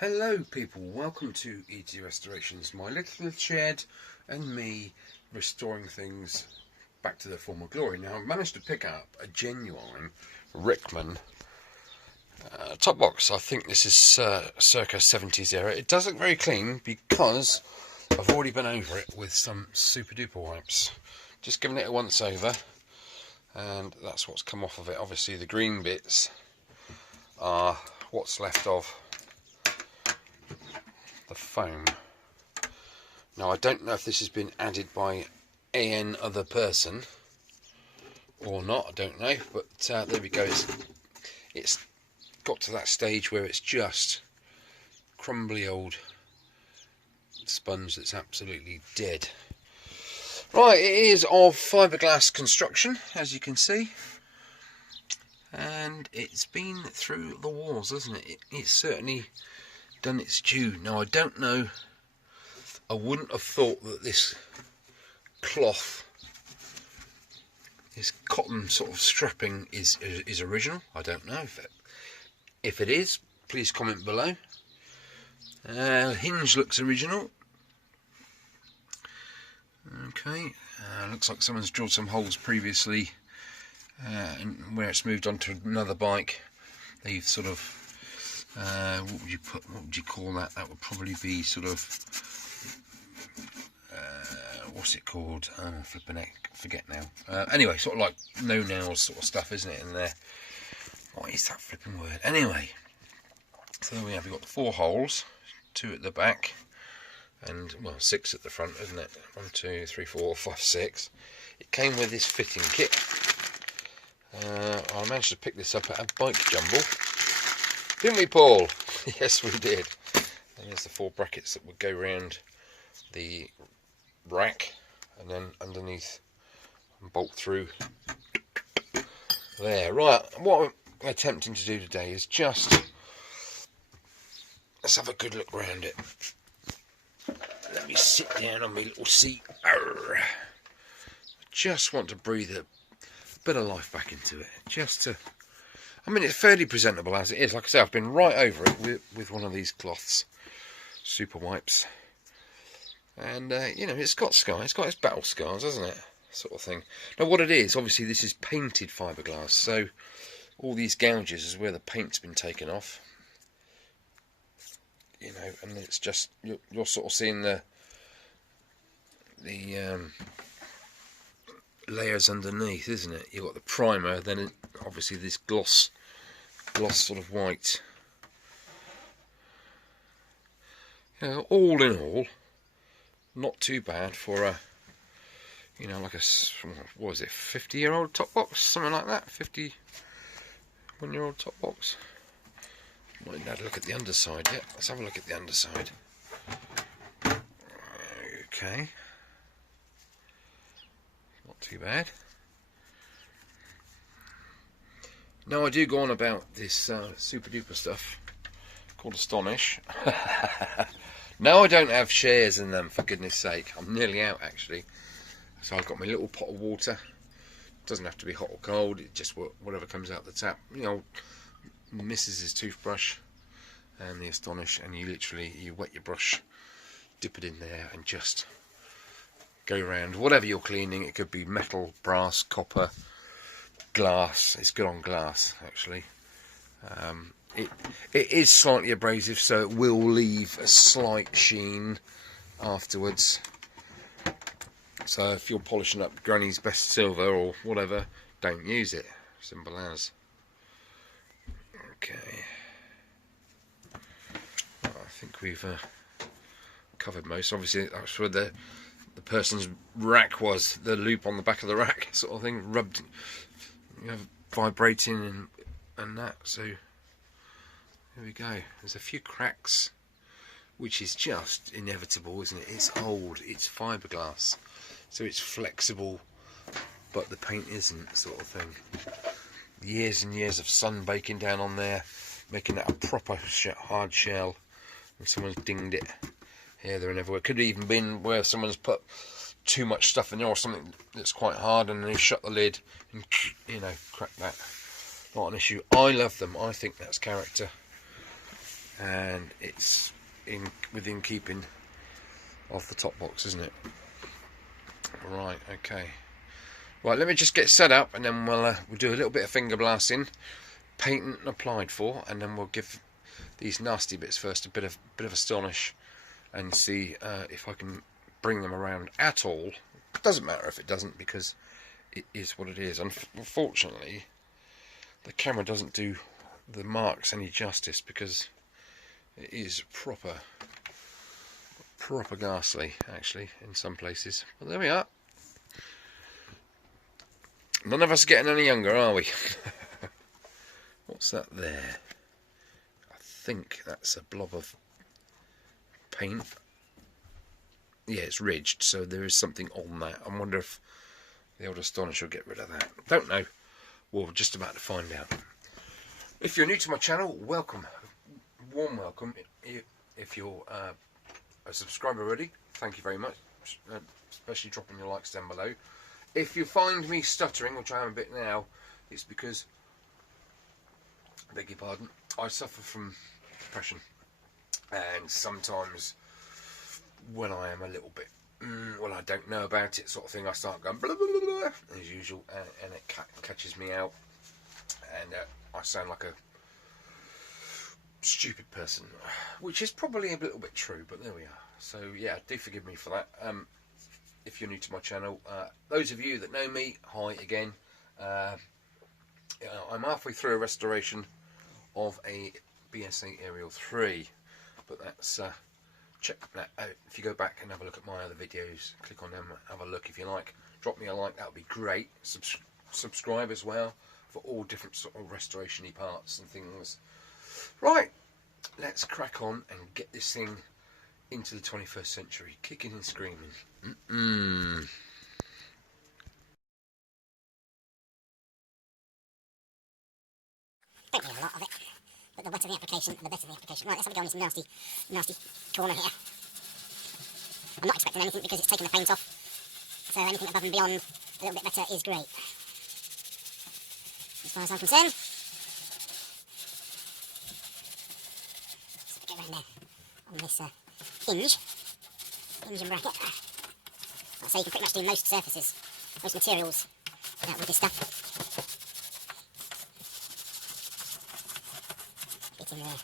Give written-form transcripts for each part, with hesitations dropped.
Hello people, welcome to Easy Restorations, my little shed and me restoring things back to their former glory. Now I've managed to pick up a genuine Rickman top box. I think this is circa 70s era. It does look very clean because I've already been over it with some super duper wipes. Just giving it a once over and that's what's come off of it. Obviously the green bits are what's left of the foam. Now I don't know if this has been added by an other person or not, I don't know, but there we go. It's got to that stage where it's just crumbly old sponge that's absolutely dead. Right, it is of fiberglass construction, as you can see, and it's been through the walls, hasn't it? It's certainly done its due. Now I don't know, I wouldn't have thought that this cloth, this cotton sort of strapping is original. I don't know if it is, please comment below. Hinge looks original. Okay, looks like someone's drilled some holes previously, and where it's moved on to another bike they've sort of what would you call that? That would probably be sort of what's it called? Flipping heck, forget now. Anyway, sort of like no nails sort of stuff, isn't it? In there, what is that flipping word? Anyway, so there we have. We've got 4 holes, 2 at the back, and well, 6 at the front, isn't it? 1, 2, 3, 4, 5, 6. It came with this fitting kit. I managed to pick this up at a bike jumble. Didn't we, Paul? Yes, we did. And there's the 4 brackets that would go round the rack and then underneath and bolt through there. Right, what I'm attempting to do today is just, let's have a good look around it. Let me sit down on my little seat. Arr. I just want to breathe a bit of life back into it. Just to, I mean, it's fairly presentable as it is. Like I say, I've been right over it with one of these cloths, super wipes, and you know, it's got scars. It's got its battle scars, hasn't it? Sort of thing. Now, what it is, obviously, this is painted fiberglass, so all these gouges is where the paint's been taken off. You know, and it's just you're sort of seeing the layers underneath, isn't it? You've got the primer, then obviously this gloss sort of white. You know, all in all, not too bad for a, you know, like a, what was it, 50-year-old top box, something like that. 51-year-old top box. Might have a look at the underside yet. Let's have a look at the underside. Okay. Not too bad. Now I do go on about this super duper stuff called Astonish. No, I don't have shares in them, for goodness sake. I'm nearly out actually. So I've got my little pot of water. Doesn't have to be hot or cold. It just whatever comes out the tap. You know, Mrs.'s toothbrush and the Astonish, and you wet your brush, dip it in there, and just go around whatever you're cleaning. It could be metal, brass, copper, glass. It's good on glass actually. It is slightly abrasive, so it will leave a slight sheen afterwards. So if you're polishing up Granny's best silver or whatever, don't use it. Simple as. Okay. Well, I think we've covered most. Obviously, that's where the person's rack was. The loop on the back of the rack, sort of thing, rubbed, you know, vibrating and that. So there we go. There's a few cracks, which is just inevitable, isn't it? It's old. It's fiberglass, so it's flexible, but the paint isn't, sort of thing. Years and years of sun baking down on there, making that a proper hard shell, and someone's dinged it here, there and everywhere. Could have even been where someone's put too much stuff in there or something that's quite hard, and they shut the lid and, you know, crack that. Not an issue. I love them. I think that's character. and it's within keeping of the top box, isn't it? Right, okay. Right, let me just get set up, and then we'll do a little bit of finger blasting, painting and applied for, and then we'll give these nasty bits first a bit of astonish, and see if I can bring them around at all. It doesn't matter if it doesn't, because it is what it is. Unfortunately, the camera doesn't do the marks any justice, because it is proper ghastly actually in some places. But there we are. None of us are getting any younger, are we? What's that there? I think that's a blob of paint. Yeah, it's ridged, so there is something on that. I wonder if the old Astonish will get rid of that. Don't know. We're just about to find out. If you're new to my channel, welcome. Warm welcome. If you're a subscriber already, thank you very much. Especially dropping your likes down below. If you find me stuttering, which I am a bit now, it's because, I beg your pardon, I suffer from depression. And sometimes when I am a little bit, well, I don't know about it sort of thing, I start going blah, blah, blah, blah, as usual, and it catches me out. And I sound like a stupid person, which is probably a little bit true, but there we are. So yeah, do forgive me for that. If you're new to my channel, those of you that know me, hi again. I'm halfway through a restoration of a BS8 Aerial 3, but that's check that out. If you go back and have a look at my other videos, click on them, have a look if you like. Drop me a like, that would be great. Subscribe as well for all different sort of restoration-y parts and things. Right, let's crack on and get this thing into the 21st century, kicking and screaming. Don't need a lot of it, but the wetter the application, the better the application. Right, let's have a go on this nasty corner here. I'm not expecting anything because it's taken the paint off, so anything above and beyond a little bit better is great, as far as I'm concerned. So get around there on this hinge and bracket. Like I say, you can pretty much do most surfaces, most materials with this stuff. Bit in there.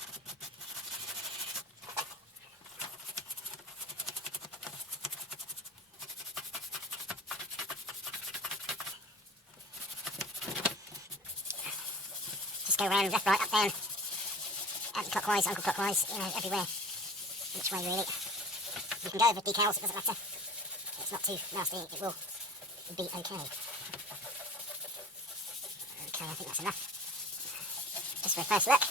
Just go around left, right, up, down, anti-clockwise, uncle-clockwise, you know, everywhere, which way really. You can go over decals, it doesn't matter. It's not too nasty, it will be okay. Okay, I think that's enough. Just for a first look.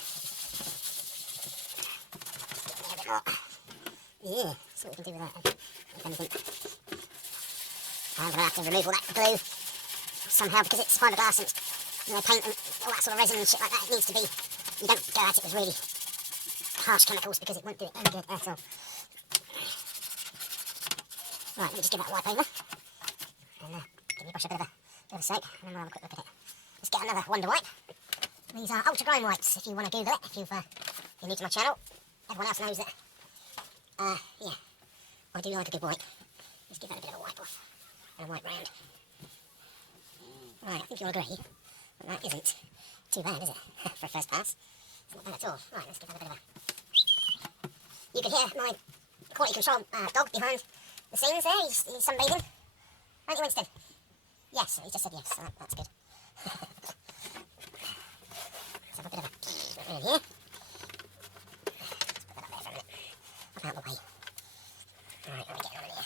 A bit more. Yeah, see what we can do with that, if anything. I'm going to have to remove all that glue somehow because it's fiberglass and it's, you know, paint and all that sort of resin and shit like that. It needs to be, you don't go at it with really harsh chemicals because it won't do it any good at all. Right, let me just give that a wipe over, and give your brush a bit of a soak, and then we'll have a quick look at it. Let's get another Wonder Wipe. These are Ultra Grime Wipes, if you want to Google it, if you're new to my channel. Everyone else knows that, yeah, I do like a good wipe. Let's give that a bit of a wipe off, and a wipe round. Right, I think you'll agree that that isn't too bad, is it, for a first pass? It's not bad at all. Right, let's give that a bit of a... You can hear my quality control dog behind the scenes there, he's sunbathing. Aren't you, Winston? Yes, he just said yes, so that's good. Let's have a bit of a in here. Let's put that up there for a minute. Up out the way. Right, how are we getting on in here?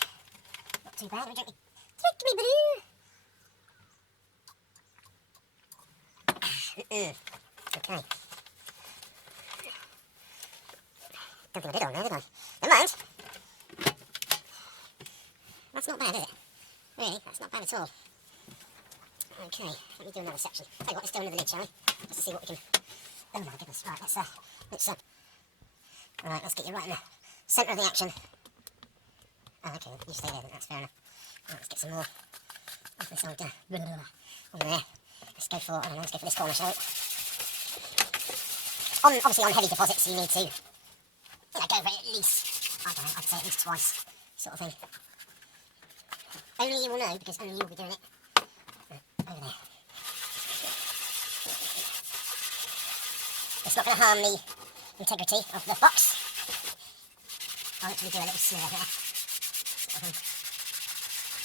Not too bad, we gently take me blue. Okay. Don't think I did on there, did I? Never mind. That's not bad, is it? Really, that's not bad at all. Okay, let me do another section. Tell you what, let's do another lid, shall we? Just to see what we can... Oh my goodness, right, let's right, let's get you right in the centre of the action. Oh, okay, you stay there, that's fair enough. Right, let's get some more of this old, on there. Let's go for this corner, shall we? Obviously on heavy deposits you need to I'd say at least twice, sort of thing. Only you will know, because only you will be doing it. Over there. It's not going to harm the integrity of the box. I'll literally do a little smear there. Sort of thing.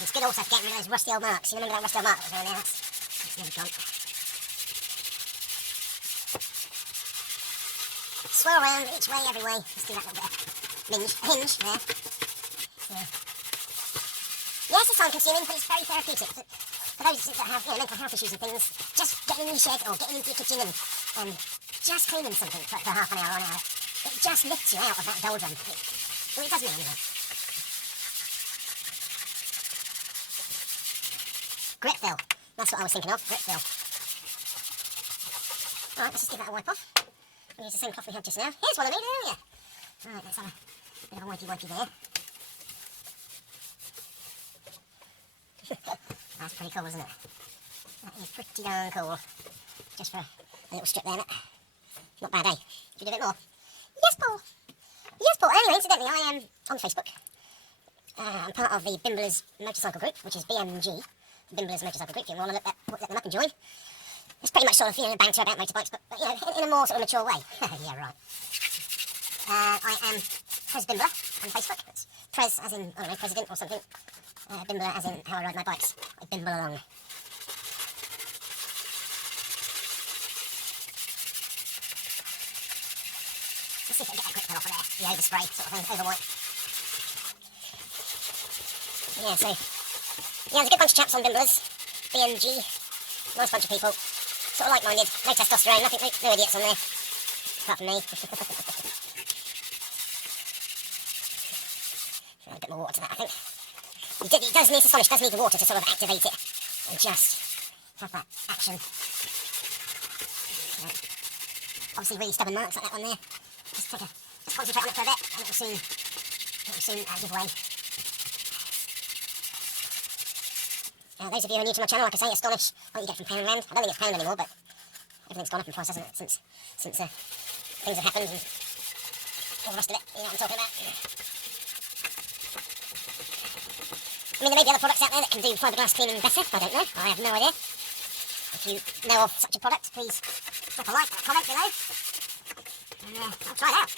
It's good also to get rid of those rusty old marks. You remember that rusty old mark that was around there? That's nearly gone. Swirl around each way, every way. Just do that little bit of hinge there. Yeah. Yes, it's time consuming, but it's very therapeutic. For those that have mental health issues and things, just getting in your shed or getting into your kitchen and just cleaning something for half an hour or an hour, it just lifts you out of that doldrum. Well, it does me anyway. Grit fill. That's what I was thinking of, grit fill. Alright, let's just give that a wipe off. We'll use the same cloth we had just now. Here's one of me, there, yeah. Alright, let's have a bit of a wipey there. That's pretty cool, isn't it? That is pretty darn cool. Just for a little strip there, not bad, eh? Should we do a bit more? Yes, Paul! Yes, Paul! Anyway, incidentally, I am on Facebook. I'm part of the Bimblers motorcycle group, which is BMG. Bimblers motorcycle group. If you want to look them up and join. It's pretty much sort of, banter about motorbikes, but in a more sort of mature way. Yeah, right. I am Prez Bimbler on Facebook. It's Prez as in, I don't know, president or something. Bimbler as in how I ride my bikes. I bimble along. Let's see if I can get that grip fill off of there. The overspray sort of thing, overwipe. Yeah, so, there's a good bunch of chaps on Bimblers. BMG. Nice bunch of people. Sort of like-minded. No testosterone, nothing, no idiots on there. Apart from me. A bit more water to that, I think. It does need the water to sort of activate it and just have that action. Obviously really stubborn marks like that one there. Just concentrate on it for a bit and it will soon give way. Those of you who are new to my channel, like I say, astonish what you get from Poundland. I don't think it's pound anymore, but everything's gone up in price, hasn't it, since things have happened and all the rest of it. You know what I'm talking about? I mean, there may be other products out there that can do fiberglass cleaning better. I don't know. I have no idea. If you know of such a product, please drop a like, a comment below. And I'll try it out.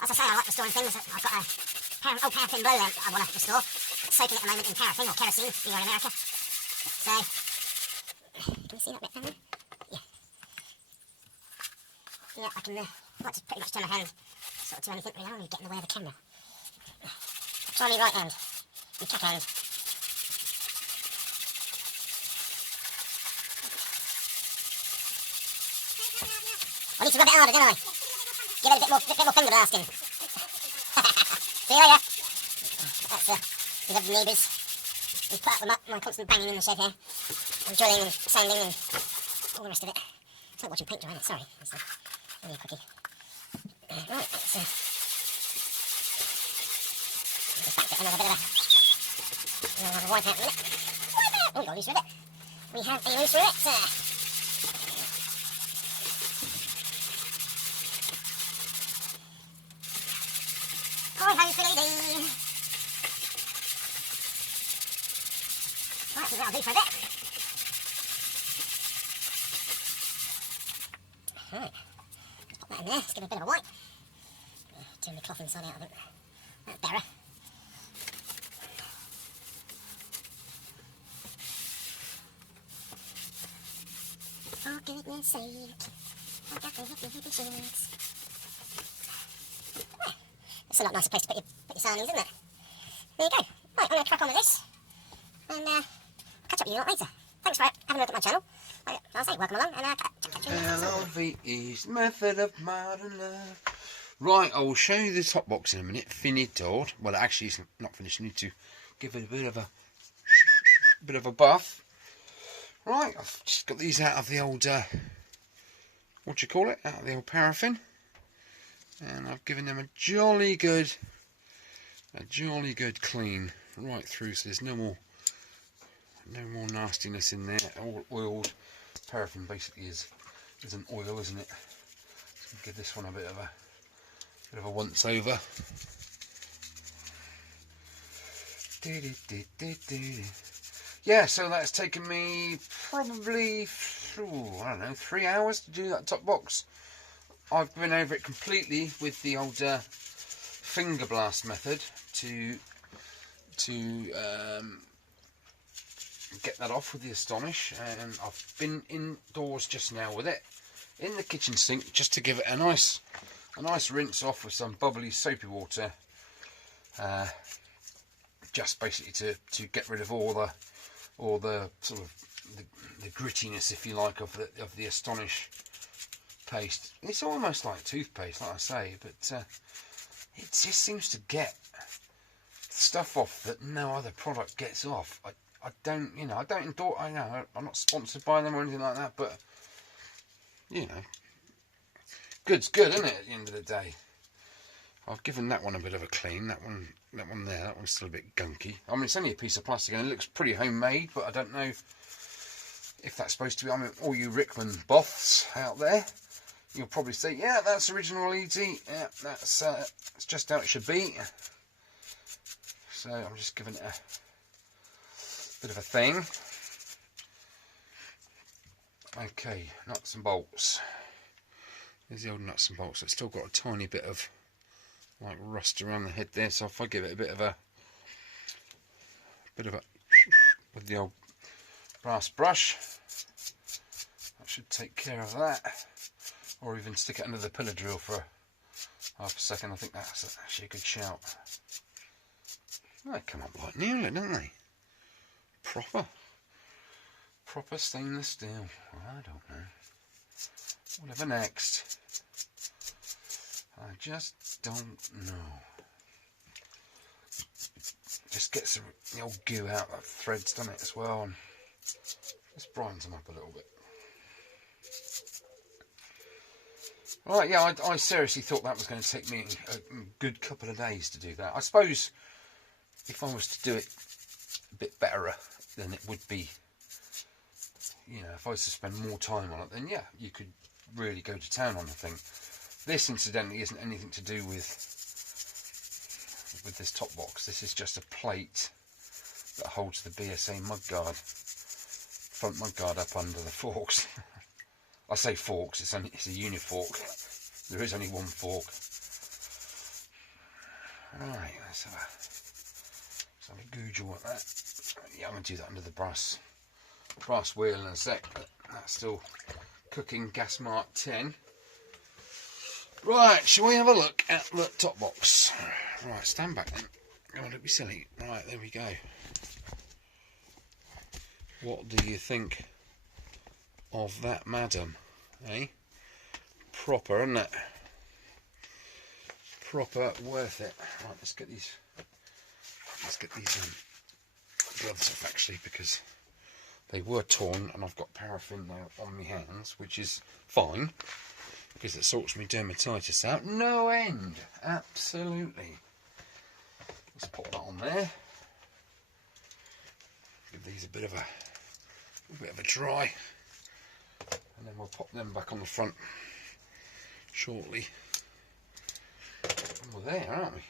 As I say, I like restoring things. I've got a old paraffin blow lamp that I want to restore. It's soaking at the moment in paraffin or kerosene if you're in America. So, can you see that bit down there? Yeah. Yeah, I can like to pretty much turn my hand sort of to anything. I don't want to get in the way of the camera. Try me right hand. And cat hand. I need to rub it harder, don't I? Give it a bit more finger blasting. See you later. That's the lovely neighbours. We put up with my constant banging in the shed here. And drilling and sanding and all the rest of it. It's like watching paint dry, sorry. That's really quickly. Right, let's just back it another bit of a... We'll have a wipe out in a minute. Wipe out! Oh, we've got a loose rivet. We have a loose rivet. Right, so that'll do for a bit. Right, let's pop that in there, let's give it a bit of a wipe. Turn the cloth inside out, I think. That's better. For goodness sake, I got the hippie shakes. It's a lot nicer place to put your sarnies, isn't it? There you go. Right, I'm going to crack on with this. And I'll catch up with you lot later. Thanks for having a look at my channel. I'll say welcome along and catch you later. LV is method of modern love. Right, I will show you the top box in a minute. Finito. Well, actually, it's not finished. I need to give it a bit of a buff. Right, I've just got these out of the old, what do you call it? Out of the old paraffin. And I've given them a jolly good clean right through, so there's no more nastiness in there. All oiled. Paraffin basically is an oil, isn't it? So give this one a bit of a once over. Yeah, so that's taken me probably, I don't know, 3 hours to do that top box. I've been over it completely with the old finger blast method to get that off with the Astonish, and I've been indoors just now with it in the kitchen sink just to give it a nice rinse off with some bubbly soapy water, just basically to get rid of all the sort of the grittiness, if you like, of the Astonish paste. It's almost like toothpaste, like I say, but it just seems to get stuff off that no other product gets off. I don't endorse. I know I'm not sponsored by them or anything like that, but you know, good's good, isn't it? At the end of the day, I've given that one a bit of a clean. That one there. That one's still a bit gunky. I mean, it's only a piece of plastic and it looks pretty homemade, but I don't know if that's supposed to be. I mean, all you Rickman boffs out there, you'll probably say, yeah, that's original ET. Yeah, that's just how it should be. So I'm just giving it a bit of a thing. Okay, nuts and bolts. There's the old nuts and bolts. It's still got a tiny bit of like rust around the head there, so if I give it a bit of a with the old brass brush, that should take care of that. Or even stick it under the pillar drill for half a second. I think that's actually a good shout. They come up like new, don't they? Proper stainless steel. I don't know. Whatever next. I just don't know. Just get some the old goo out of threads, done it as well, and just brines them up a little bit. Right, yeah, I seriously thought that was going to take me a good couple of days to do that. I suppose if I was to do it a bit better than it would be, you know, if I was to spend more time on it, then yeah, you could really go to town on the thing. This, incidentally, isn't anything to do with this top box. This is just a plate that holds the BSA mudguard, front mudguard up under the forks. I say forks, it's a unifork. There is only one fork. Right, let's have a goojle at that. Yeah, I'm going to do that under the brass wheel in a sec, but that's still cooking gas mark 10. Right, shall we have a look at the top box? Right, stand back then. Oh, don't be silly. Right, there we go. What do you think of that, madam? Eh? Proper, isn't it? Proper worth it. Right, let's get these gloves off, actually, because they were torn and I've got paraffin now on my hands, which is fine because it sorts my dermatitis out no end. Absolutely. Let's pop that on there. Give these a bit of a dry, and then we'll pop them back on the front shortly. And we're there, aren't we?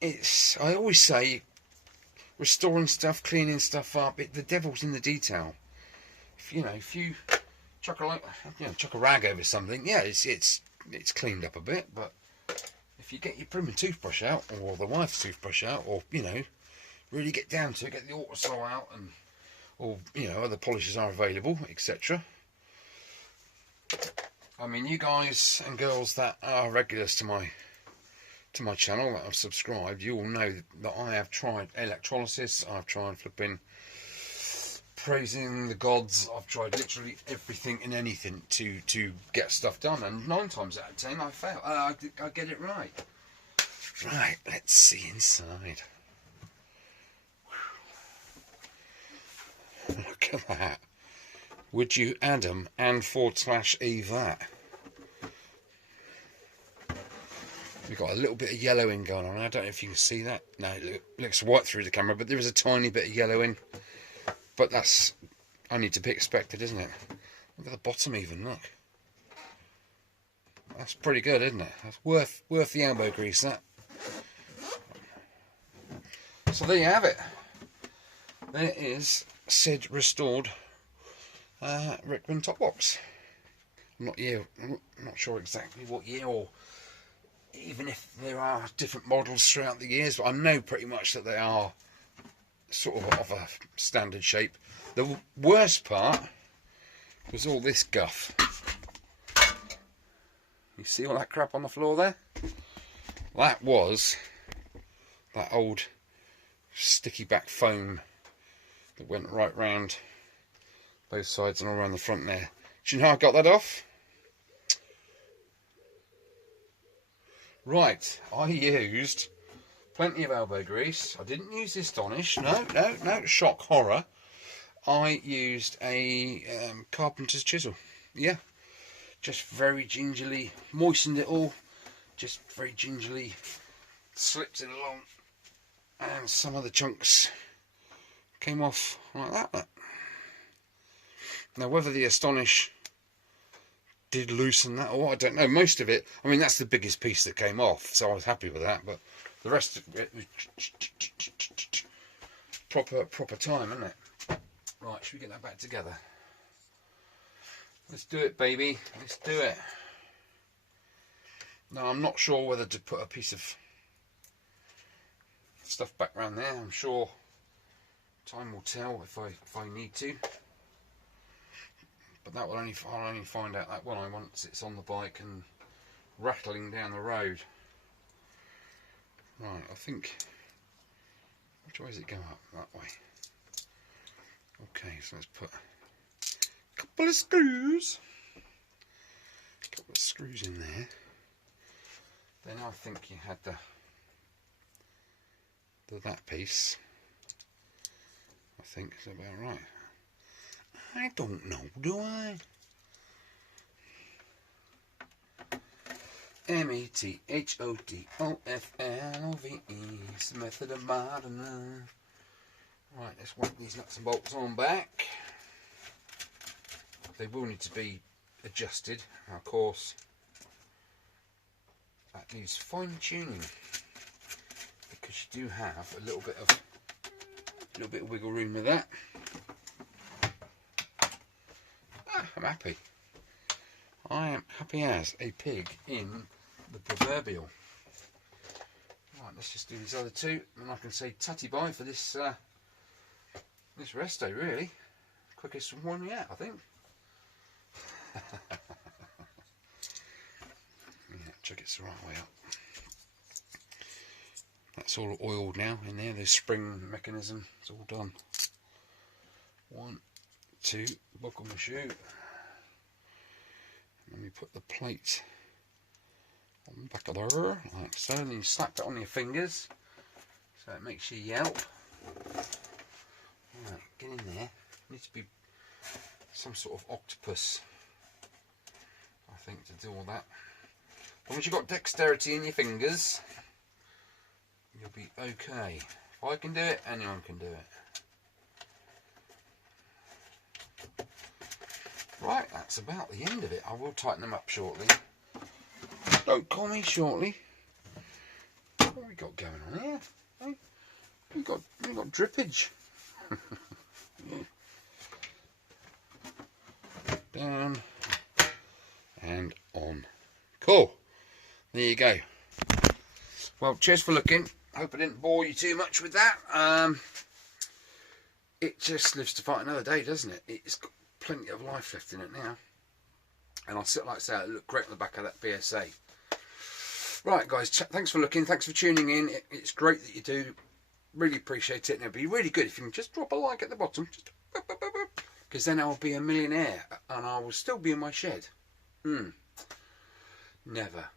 It's I always say, restoring stuff, cleaning stuff up, the devil's in the detail. If you chuck a rag over something, yeah, it's cleaned up a bit, but if you get your prim and toothbrush out, or the wife's toothbrush out, or really get down to it, get the Autosol out, or other polishes are available, etc. I mean, you guys and girls that are regulars to my channel, that have subscribed, you all know that I have tried electrolysis, I've tried flipping praising the gods, I've tried literally everything and anything to get stuff done, and 9 times out of 10 I fail. I get it right. Right, let's see inside. Look at that. Would you Adam and /E that? We've got a little bit of yellowing going on. I don't know if you can see that. No, it looks white through the camera, but there is a tiny bit of yellowing. But that's only to be expected, isn't it? Look at the bottom even, look. That's pretty good, isn't it? That's worth the elbow grease, that. So there you have it. There is said restored Rickman Topbox. I'm not sure exactly what year, or even if there are different models throughout the years, but I know pretty much that they are sort of a standard shape. The worst part was all this guff. You see all that crap on the floor there? That was that old sticky back foam that went right round both sides and all around the front there. Do you know how I got that off? Right, I used plenty of elbow grease. I didn't use the Astonish. No, shock horror. I used a carpenter's chisel. Yeah, just very gingerly moistened it all. Just very gingerly slipped it along, and some of the chunks came off like that. Now, whether the Astonish did loosen that or what, I don't know. Most of it, I mean, that's the biggest piece that came off, so I was happy with that. But the rest of it was proper time, isn't it? Right, should we get that back together? Let's do it, baby. Let's do it. Now, I'm not sure whether to put a piece of stuff back around there. I'm sure time will tell if I need to. But that will I'll only find out that one once it's on the bike and rattling down the road. Right, I think, which way does it go up? That way. Okay, so let's put a couple of screws in there. Then I think you had that piece. I think is about right. I don't know, do I? METHODOFLOVE, it's the method of modern love. Right, let's whack these nuts and bolts on back. They will need to be adjusted, of course. That needs fine tuning because you do have a little bit of wiggle room with that. I'm happy. I am happy as a pig in the proverbial. Right, let's just do these other two, and I can say tutty bye for this this rest day. Really, quickest one yet, I think. Yeah, check it's the right way up. That's all oiled now in there. The spring mechanism, it's all done. 1, 2, buckle my shoe. And we put the plate on the back of there, like so, and then you slap that on your fingers so it makes you yelp. Right, get in there. Needs to be some sort of octopus, I think, to do all that. As long as you've got dexterity in your fingers, you'll be okay. If I can do it, anyone can do it. Right, that's about the end of it. I will tighten them up shortly. Don't call me shortly. What have we got going on here? Hey? We've got drippage. Down and on. Cool. There you go. Well, cheers for looking. Hope I didn't bore you too much with that. It just lives to fight another day, doesn't it? It's got plenty of life left in it now. And I'll sit like I say, it looked great on the back of that BSA. Right, guys, thanks for looking. Thanks for tuning in. It's great that you do. Really appreciate it. And it'd be really good if you can just drop a like at the bottom. Because then I'll be a millionaire and I will still be in my shed. Never.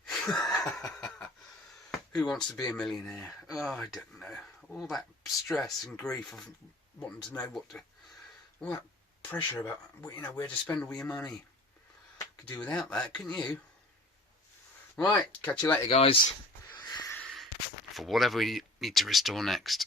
Who wants to be a millionaire? Oh, I don't know. All that stress and grief of wanting to know all that pressure about, you know, where to spend all your money. Could do without that, couldn't you? Right, catch you later, guys, for whatever we need to restore next.